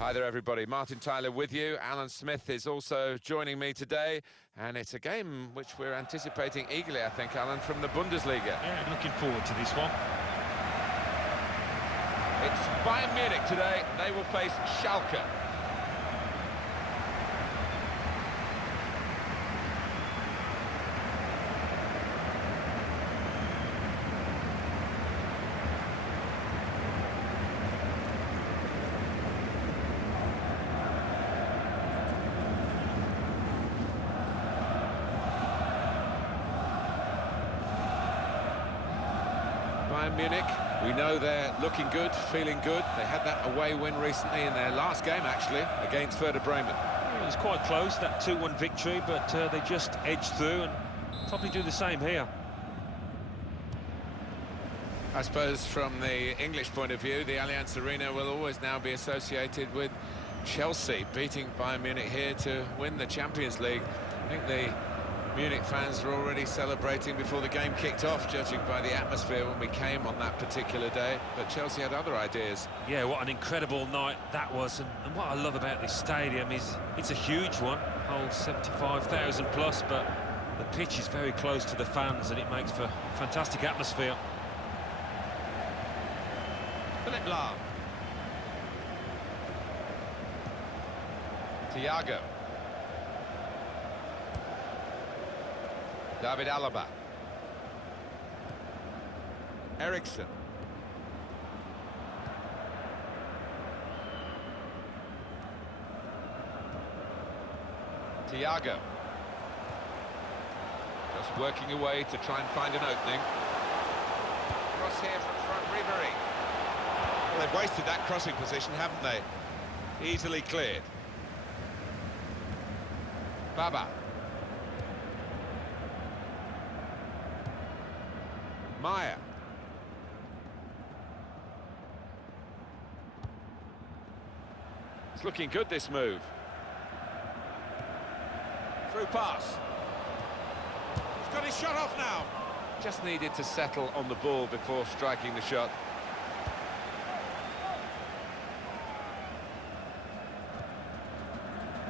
Hi there, everybody. Martin Tyler with you. Alan Smith is also joining me today. And it's a game which we're anticipating eagerly, I think, Alan, from the Bundesliga. Yeah, looking forward to this one. It's Bayern Munich today. They will face Schalke. Bayern Munich, we know they're looking good, feeling good. They had that away win recently in their last game, actually, against Werder Bremen. It was quite close, that 2-1 victory, but they just edged through and probably do the same here. I suppose from the English point of view, the Allianz Arena will always now be associated with Chelsea beating Bayern Munich here to win the Champions League. I think the Munich fans were already celebrating before the game kicked off, judging by the atmosphere when we came on that particular day. But Chelsea had other ideas. Yeah, what an incredible night that was. And what I love about this stadium is it's a huge one, holds 75,000 plus, but the pitch is very close to the fans and it makes for fantastic atmosphere. Philipp Lahm. Thiago. David Alaba. Eriksen. Thiago. Just working away to try and find an opening. Cross here from front, Ribery. Well, they've wasted that crossing position, haven't they? Easily cleared. Baba. Maya. It's looking good, this move. Through pass. He's got his shot off now. Just needed to settle on the ball before striking the shot.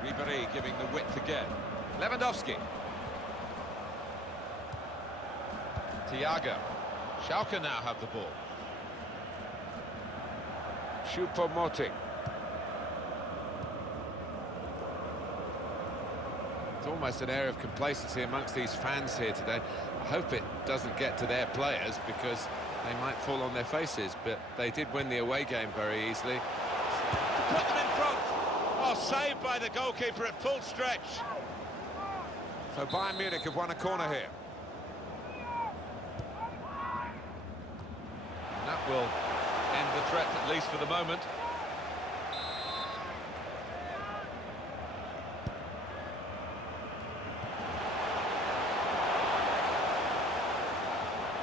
Ribery giving the width again. Lewandowski. Thiago. Schalke now have the ball. Choupo-Moting. It's almost an air of complacency amongst these fans here today. I hope it doesn't get to their players because they might fall on their faces, but they did win the away game very easily. Put them in front! Oh, saved by the goalkeeper at full stretch. So Bayern Munich have won a corner here. That will end the threat, at least for the moment.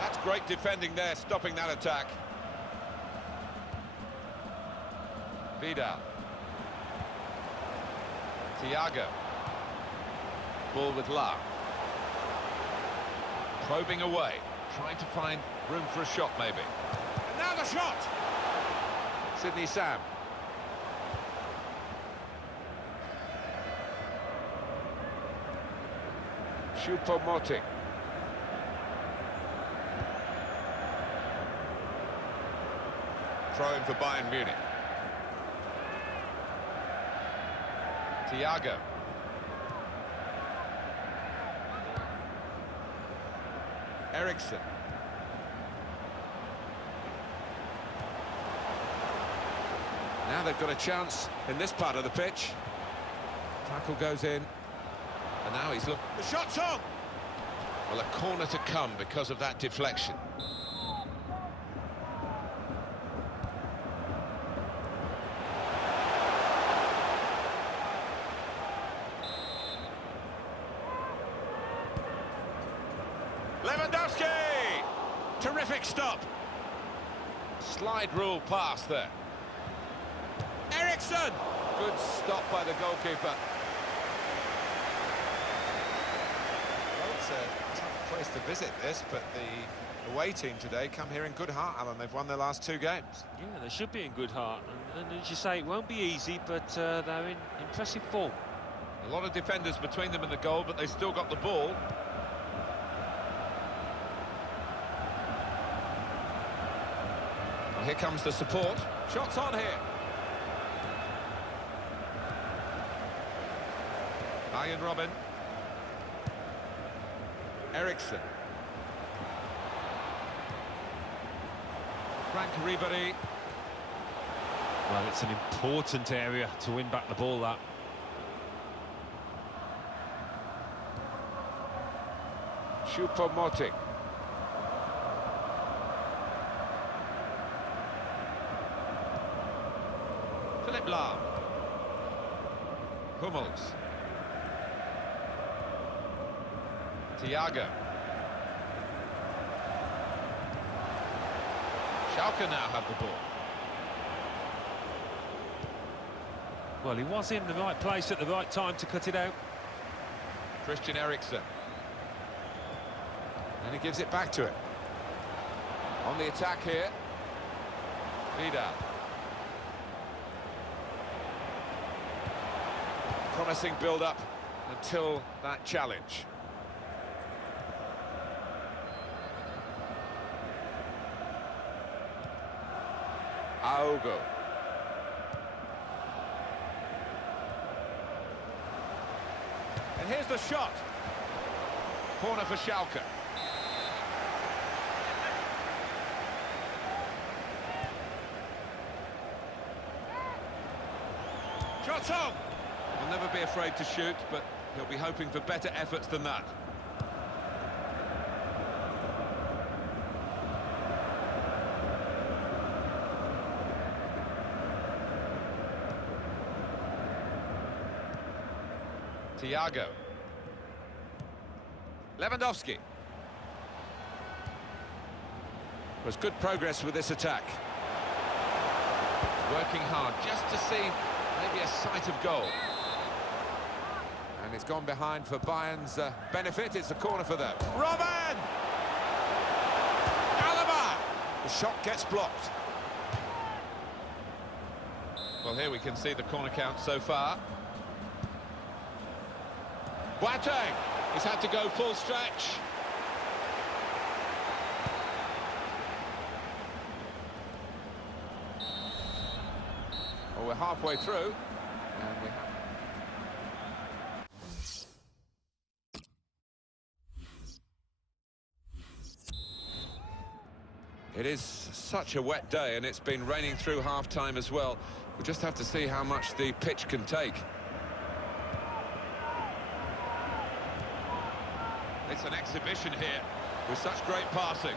That's great defending there, stopping that attack. Vidal. Thiago. Ball with Lahm. Probing away, trying to find room for a shot maybe. Now the shot! Sidney Sam. Choupo-Moting. Throw in for Bayern Munich. Thiago. Eriksen. Now they've got a chance in this part of the pitch. Tackle goes in. And now he's looking. The shot's on! Well, a corner to come because of that deflection. Lewandowski! Terrific stop. Slide rule pass there. Eriksen! Good stop by the goalkeeper. Well, it's a tough place to visit this, but the away team today come here in good heart, Alan. They've won their last 2 games. Yeah, they should be in good heart. And as you say, it won't be easy, but they're in impressive form. A lot of defenders between them and the goal, but they still got the ball. Well, here comes the support. Shots on here. Bayern Robin. Eriksson. Frank Ribery. Well, it's an important area to win back the ball, that. Choupo-Moting. Philip Lahm. Hummels. Thiago. Schalke now have the ball. Well, he was in the right place at the right time to cut it out. Christian Eriksen. And he gives it back to him. On the attack here. Vidal. Promising build-up until that challenge. Aogo. And here's the shot. Corner for Schalke. Shot on! He'll never be afraid to shoot, but he'll be hoping for better efforts than that. Thiago. Lewandowski. Was good progress with this attack. Working hard just to see maybe a sight of goal. And it's gone behind for Bayern's benefit. It's a corner for them. Robin! Alaba! The shot gets blocked. Well, here we can see the corner count so far. Boateng, he's had to go full stretch. Well, we're halfway through, and we have... It is such a wet day, and it's been raining through half-time as well. We'll just have to see how much the pitch can take. It's an exhibition here with such great passing.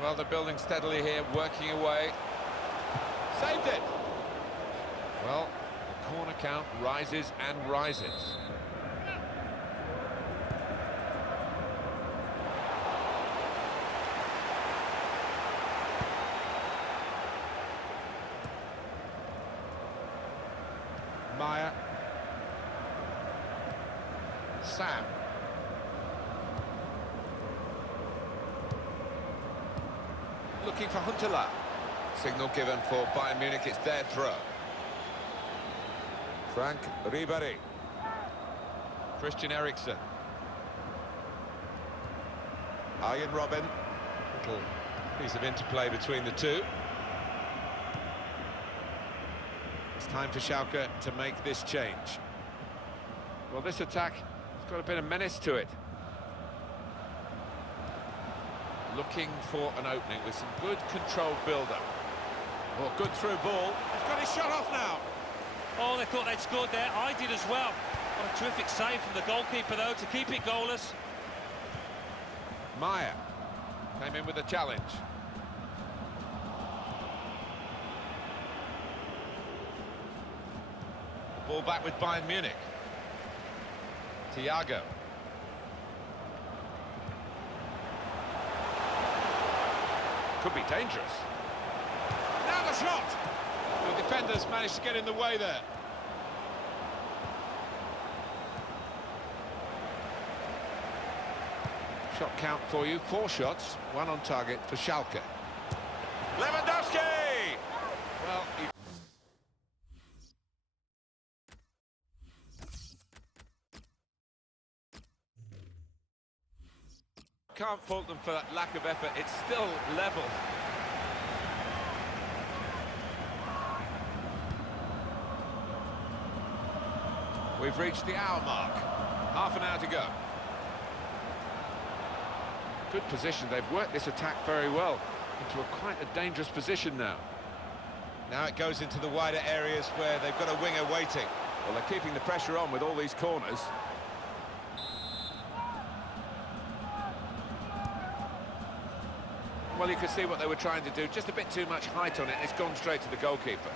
Well, they're building steadily here, working away. Saved it! Well, the corner count rises and rises. Maya. Sam. Looking for Huntelaar. Signal given for Bayern Munich, it's their throw. Frank Ribery. Christian Eriksen. Bayern Robin. Little piece of interplay between the two. It's time for Schalke to make this change. Well, this attack has got a bit of menace to it. Looking for an opening with some good controlled build-up. Oh, good through ball. He's got his shot off now. Oh, they thought they'd scored there. I did as well. What a terrific save from the goalkeeper, though, to keep it goalless. Maya came in with a challenge. Ball back with Bayern Munich. Thiago. Could be dangerous. Now the shot! The defenders managed to get in the way there. Shot count for you, 4 shots, 1 on target for Schalke. Lewandowski! Well, he... Can't fault them for that lack of effort, it's still level. We've reached the hour mark, half an hour to go. Good position, they've worked this attack very well into quite a dangerous position now. Now it goes into the wider areas where they've got a winger waiting. Well, they're keeping the pressure on with all these corners. Well, you can see what they were trying to do, just a bit too much height on it, it's gone straight to the goalkeeper.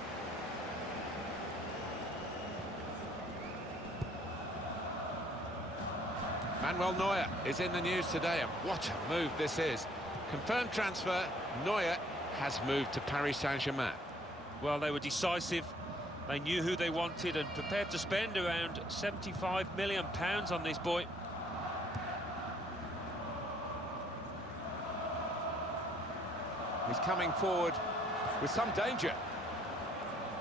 Manuel Neuer is in the news today, and what a move this is. Confirmed transfer, Neuer has moved to Paris Saint-Germain. Well, they were decisive, they knew who they wanted and prepared to spend around £75 million on this boy. He's coming forward with some danger.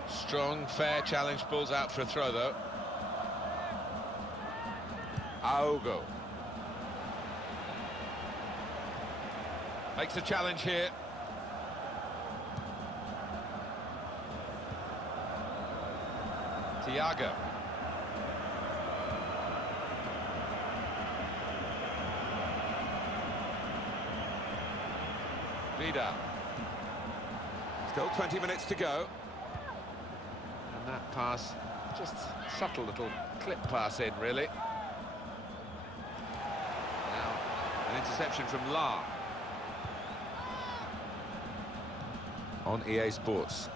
Strong, fair challenge, pulls out for a throw though. Aogo. Makes a challenge here. Thiago. Vida. Still 20 minutes to go. And that pass, just subtle little clip pass in, really. Now, an interception from La. On EA Sports,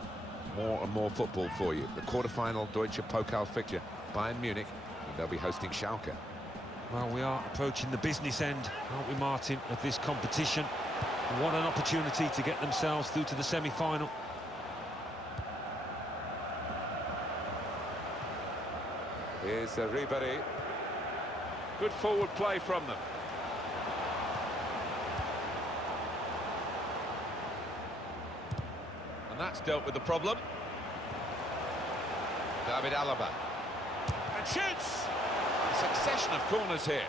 more and more football for you. The quarter-final Deutsche Pokal fixture, Bayern Munich, and they'll be hosting Schalke. Well, we are approaching the business end, aren't we, Martin, of this competition? And what an opportunity to get themselves through to the semi-final. Here's Ribéry. Good forward play from them. And that's dealt with the problem. David Alaba. And shoots! A succession of corners here.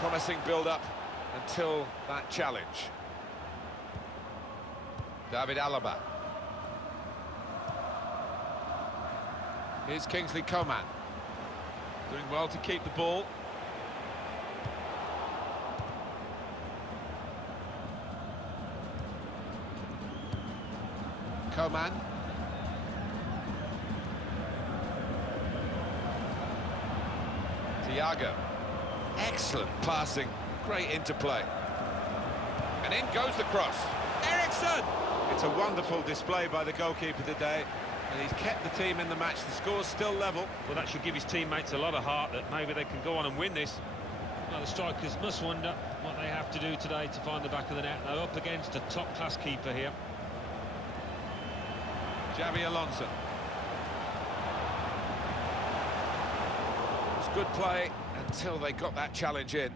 Promising build-up until that challenge. David Alaba. Here's Kingsley Coman. Doing well to keep the ball. Coman. Thiago. Excellent passing, great interplay. And in goes the cross. Eriksson! It's a wonderful display by the goalkeeper today, and he's kept the team in the match. The score's still level. Well, that should give his teammates a lot of heart that maybe they can go on and win this. Well, the strikers must wonder what they have to do today to find the back of the net. They're up against a top-class keeper here. Xabi Alonso. It's good play until they got that challenge in.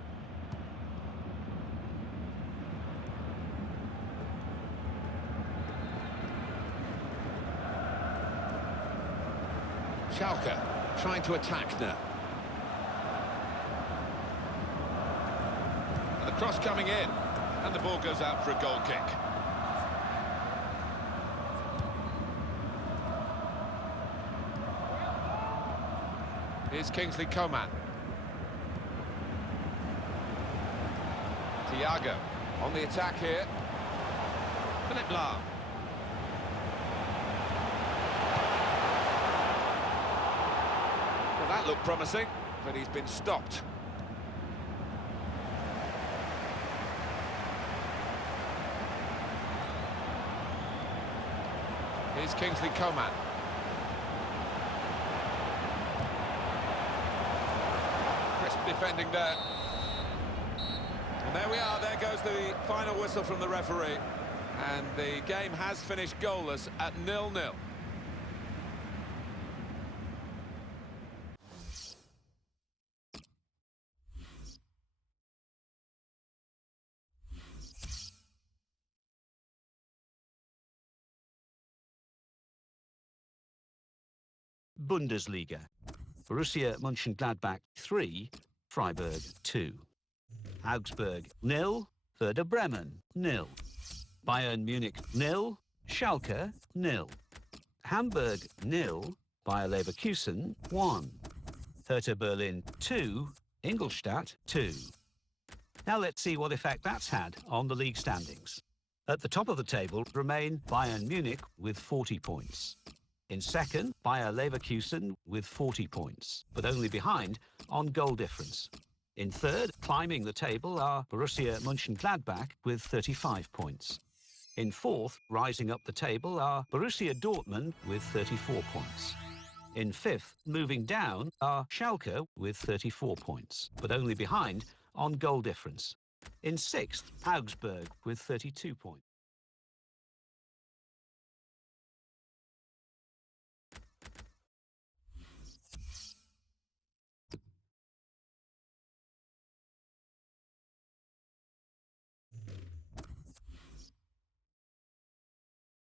Schalke trying to attack now. And the cross coming in, and the ball goes out for a goal kick. Here's Kingsley Coman. Thiago on the attack here. Philipp Lahm. Well, that looked promising, but he's been stopped. is Kingsley Coman. Crisp defending there. And there we are, there goes the final whistle from the referee. And the game has finished goalless at 0-0. Bundesliga. Borussia Mönchengladbach 3, Freiburg 2. Augsburg 0, Werder Bremen 0. Bayern Munich 0, Schalke 0. Hamburg 0, Bayer Leverkusen 1. Hertha Berlin 2, Ingolstadt 2. Now let's see what effect that's had on the league standings. At the top of the table remain Bayern Munich with 40 points. In second, Bayer Leverkusen with 40 points, but only behind on goal difference. In third, climbing the table, are Borussia Mönchengladbach with 35 points. In fourth, rising up the table, are Borussia Dortmund with 34 points. In fifth, moving down, are Schalke with 34 points, but only behind on goal difference. In sixth, Augsburg with 32 points.